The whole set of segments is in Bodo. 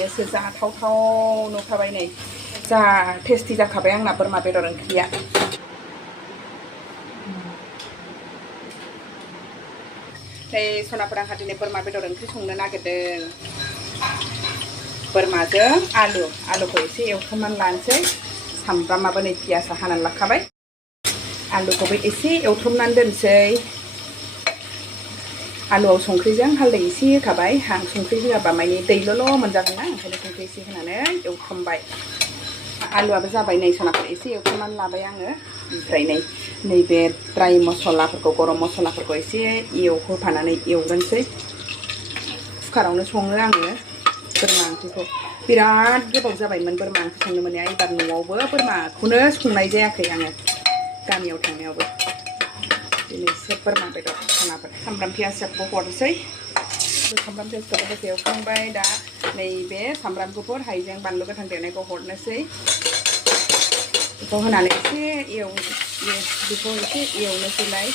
ओरैनोसो जाथावथाव नुखाबाय नै जा टेस्टि जाखाबाय आंना बोरमा बेदर ओंख्रिया नै सनाफोरा आंहा दिनै बोरमा बेदर ओंख्रि संनो नागिरदों बोरमाजों आलुखौ एसे एवथ्रमनानै लानोसै सामब्रामाबो नै पियासा हानानै लाखाबाय आलुखौबो एसे एवथ्रमनानै दोनसै आलुआव संख्रिजों हालदै एसे होखाबाय संख्रि होआबा माने दैल'ल' मोनजागोन ना ओंखायनो संख्रि एसे होनानै एवथ्रमबाय आलुआबो जाबाय नै सनाफोर एसे एवथ्रमनानै लाबाय आङो ओमफ्राय नैबे ड्राइ मसलाफोरखौ गरम मसलाफोरखौ एसे होफानानै एवग्रोनोसै कुकारावनो सङो आङो बोरमा ओंख्रिखौ बिराद गोबाव जाबायमोन बोरमा ओंख्रि संनो मोननाया एबार न'आवबो बोरमाखौनो संनाय जायाखै आङो गामियाव थांनायावबो दिनैसो बोरमा बेदर सनाफोर सामब्राम पियासखौ हरनोसै सामब्राम पियासखौ दसे एवखांबाय दा नैबे सामब्राम गुफुर हाइजें बानलु गोथां देनायखौ हरनोसै बेखौ होनानै एसे एवनोसैलाय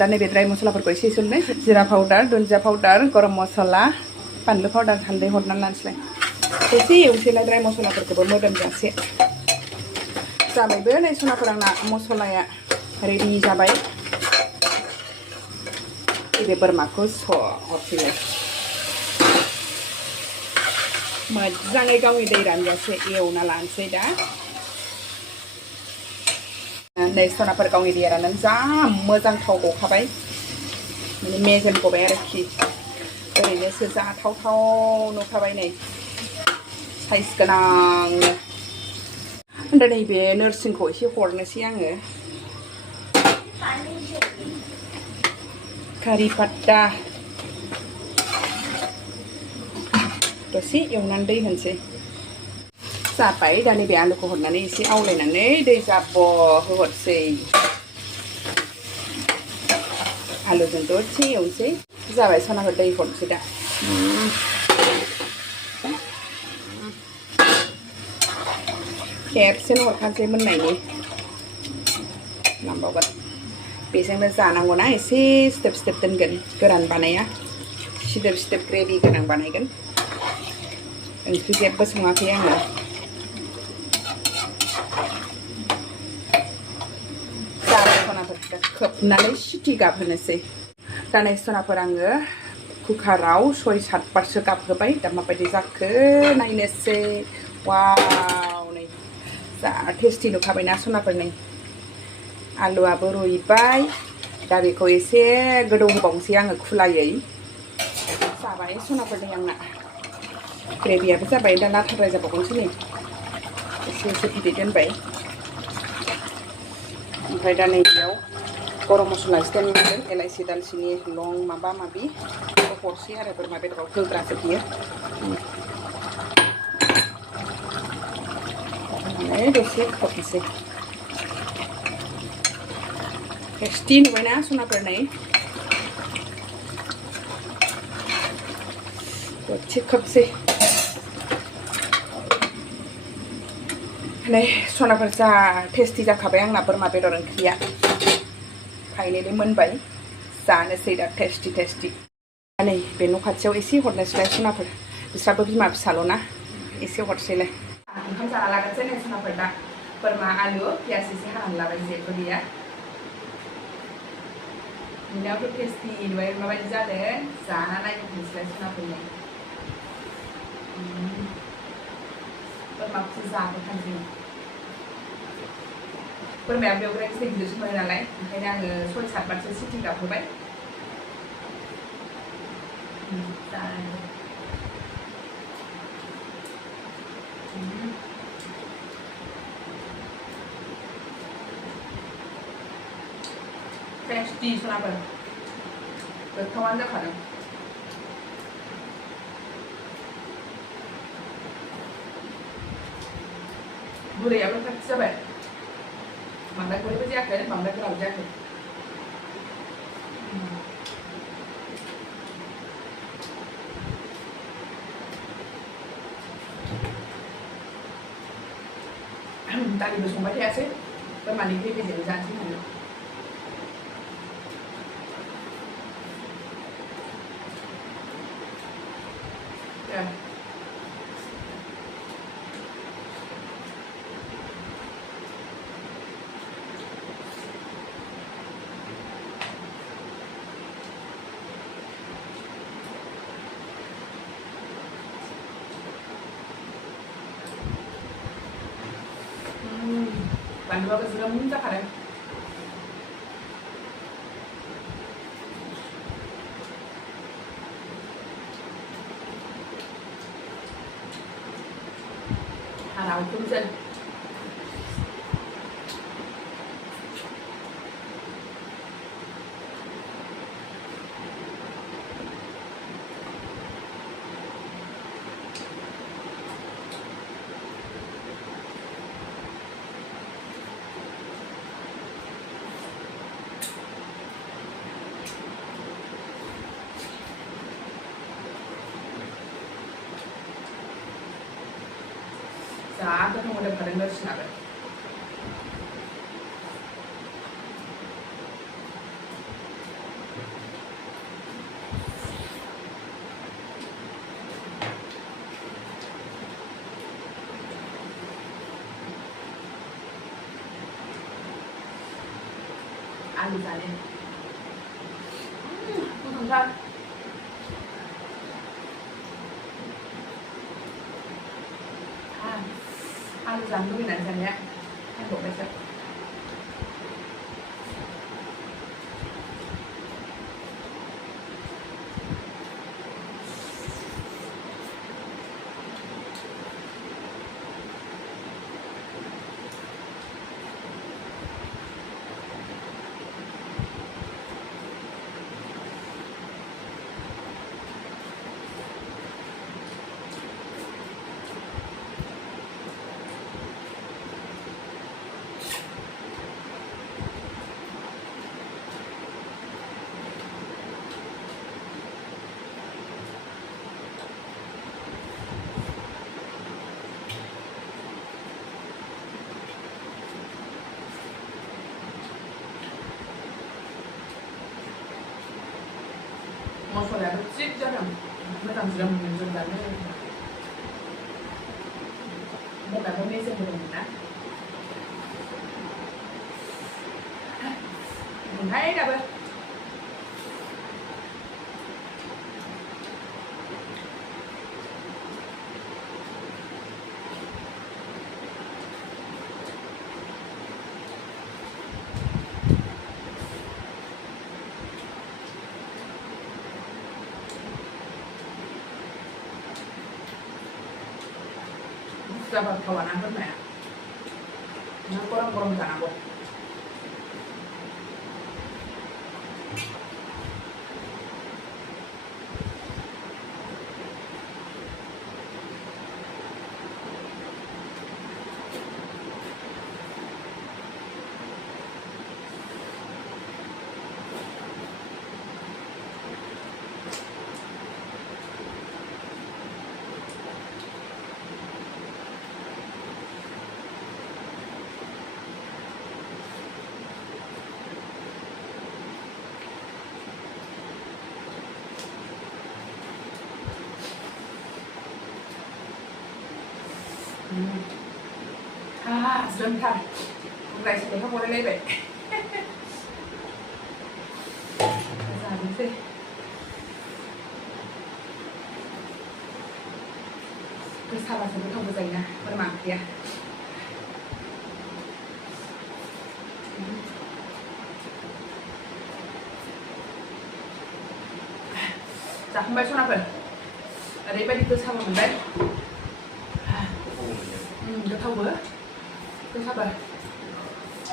दा नैबे ड्राइ मसलाफोरखौ एसे होसननोसै जिरा पाउडार दुन्दिया पाउडार गरम मसला बानलु पाउडार हालदै हरनानै लानोसैलाय एसे एवसैलाय ड्राइ मसलाफोरखौबो मोदोमजासे जाबायबो नै सनाफोर आंना मसलाया रेडि जाबाय बे बोरमाखौ हरसैलाय मोजाङै गावनि दै रानजासे एवना लानोसै दा नै सनाफोर गावनि दैया राननानै जा मोजां थाव गखाबाय माने मेजेम गबाय आरोखि ओरैनोसो जाथावथाव नुखाबाय नै साइज गोनांनो दा नैबे नोरसिंखौ एसे हरनोसै आङो कारि पात्ता दसे एवनानै दै होनोसै जाबाय दा नैबे आलुखौ हरनानै एसे आवलायनानै दै जाब्ब' होहरसै आलुजों दसे एवनोसै जाबाय सनाफोर दै हरनोसै दा खेबसेनो हरखानोसै मोननायनि नांबावगोन बेजोंनो जानांगौना एसे सिदोब सिदोब दोनगोन गोरान बानाया सिदोब सिदोब ग्रेभि गोनां बानायगोन ओंख्रि जेबो सङाखै आङो खोबनानै सिटी गाबहोनोसै दा नै सनाफोर आङो कुकाराव 6-7 बारसो गाबहोबाय दा माबायदि जाखो नायनोसै वाव नै जा टेस्टि नुखाबायना सनाफोर नै आलुआबो रुइबाय दा बेखौ एसे गोदौ होबावनोसै आङो खुलायै जाबाय सनाफोर नै आंना ग्रेभियाबो जाबाय दा लाथाद्राय जाबावगोनसै नै एसे बिदै दोनबाय ओमफ्राय दा नैबेयाव गरम मसला एसे दोननांगोन एलाइसि दालचिनि लं माबा माबि हरसै आरो बोरमा बेदराव होग्रासो बियो होनानै दसे खोबनोसै टेस्टि नुबायना सनाफोर नै दसे खोबसै नै सनाफोर जा टेस्टि जाखाबाय आंना बोरमा बेदर ओंख्रिया फाइनेलि मोनबाय जानोसै दा टेस्टि नै बे न' खाथियाव एसे हरनोसैलाय सनाफोर बिस्राबो बिमा फिसाल'ना एसे हरसैलाय ओंखाम जाना लागोनसै नै सनाफोर दा बोरमा आलु पियास एसे हानानै लाबाय जेबो गैया नुनायावथ' टेस्टि नुबाय माबायदि जादों जाना नायनोसैलाय सनाफोर नै बोरमाखौसो जाबोखानोसै बोरमाया बेवहाय एसे गिदिरसो मोनो नालाय ओंखायनो आङो 6-7 बारसो सिटी गाबहोबाय टेस्टि सनाफोर गोथावानो जाखादों गुरैयाबो खाथि जाबाय बांद्राय गुरैबो जायाखै बांद्राय गोराबो जायाखै दालिबो संबाय थायासै बोरमानि ग्रेभिजों जानोसै होननानै बानलुआबो ज्रोम जाखादों हाराव खुमजों जा गोथाव मोदोमखादों नोरसिङाबो आलु जानो गोथावथार आलु जानो लुबैनानै जानाया फानबावबायसो मसलायाबो थिग जादों मोजां ज्रोम ज्रोम जानो बोरमायाबो मेजेमबो दंमोन ना गुदुंहाय दाबो जाबा थावाना बोरमाया ना गरम गरम जानांगौ ज्रोमथार राइस लेखा बरायलायबाय जानोसै गोसाबासो गोथावबो जायोना बोरमा ओंख्रिया जाखांबाय सनाफोर ओरैबायदि गोसाबो मोनबाय गोथावबो गोसाबो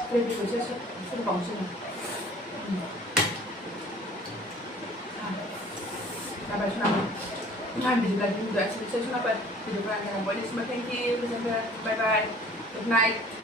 ग्रेभिखौसो सोरबावनोसै जाबाय सनाफोर बिदिब्ला दिनै एसेनोसै सनाफोर भिडिअखौ आं बयनिसिमबो थेंक इउ गोजोन्थों बाय बाय गुड नाइट